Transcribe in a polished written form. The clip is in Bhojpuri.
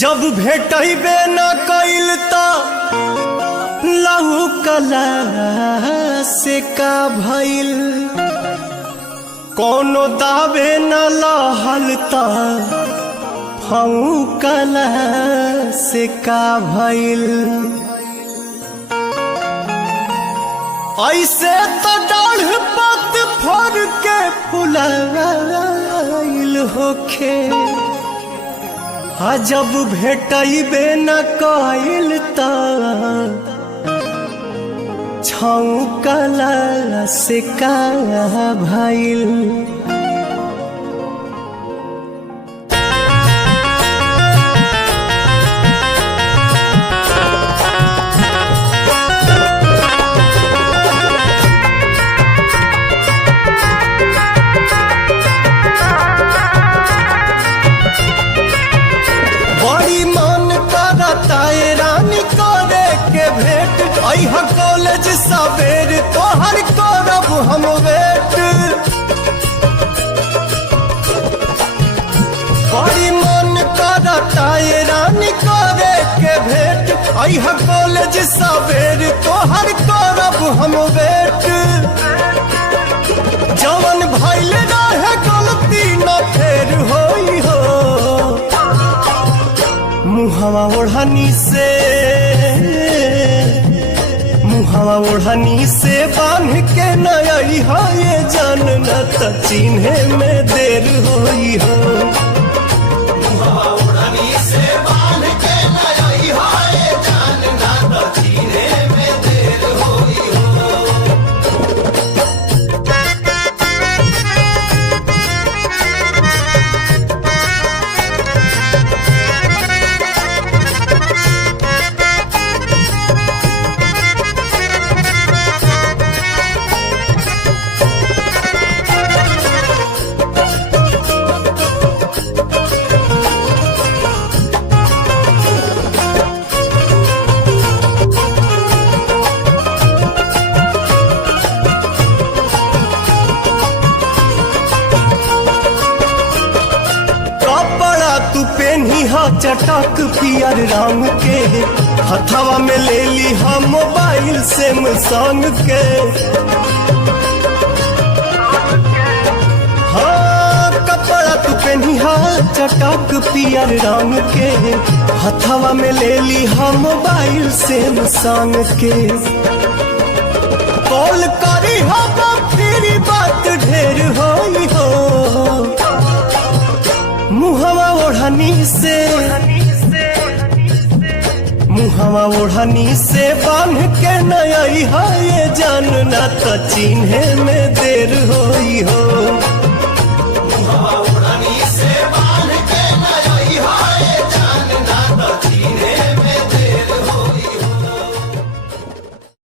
जब भेटबे न कइल त लहू कला से का भइल, कोनो दावे न लहल त फऊ कला से का भइल। ऐसे तो डाढ़ पत फर के फुलाइल होखे, जब भेटबे न कइल त छौकला से का भइल। बड़ी मन करता रानी करे के भेंट, अइहा कॉलेज सवेर तोहर करब हम वेट। बड़ी मन करता रानी करे के भेंट, अइहा कॉलेज सवेर तोहर करब हम वेट। जवन भइल रहे गलती न फेर होई हो, मुहवा ओढ़नी से बांध के नई हो, ये जान न त चिन्हे में देर होई हो। मुहवा ओढ़नी से बांध के नई हो, ये जान न त चिन्हे में देर होई हो। तू पेनी हा चटक पियर रंग के, हथवा में ले ली हा मोबाइल सैमसंग के। हाँ कपड़ा तू पेनी हा चटक पियर रंग के, हथवा में ले ली हा मोबाइल सैमसंग के। कॉल करी हा फिर बात ढेर होई हो, मुहवा ओढ़नी से बांध के नई है, ये जान न त चिन्हे में देर होई हो।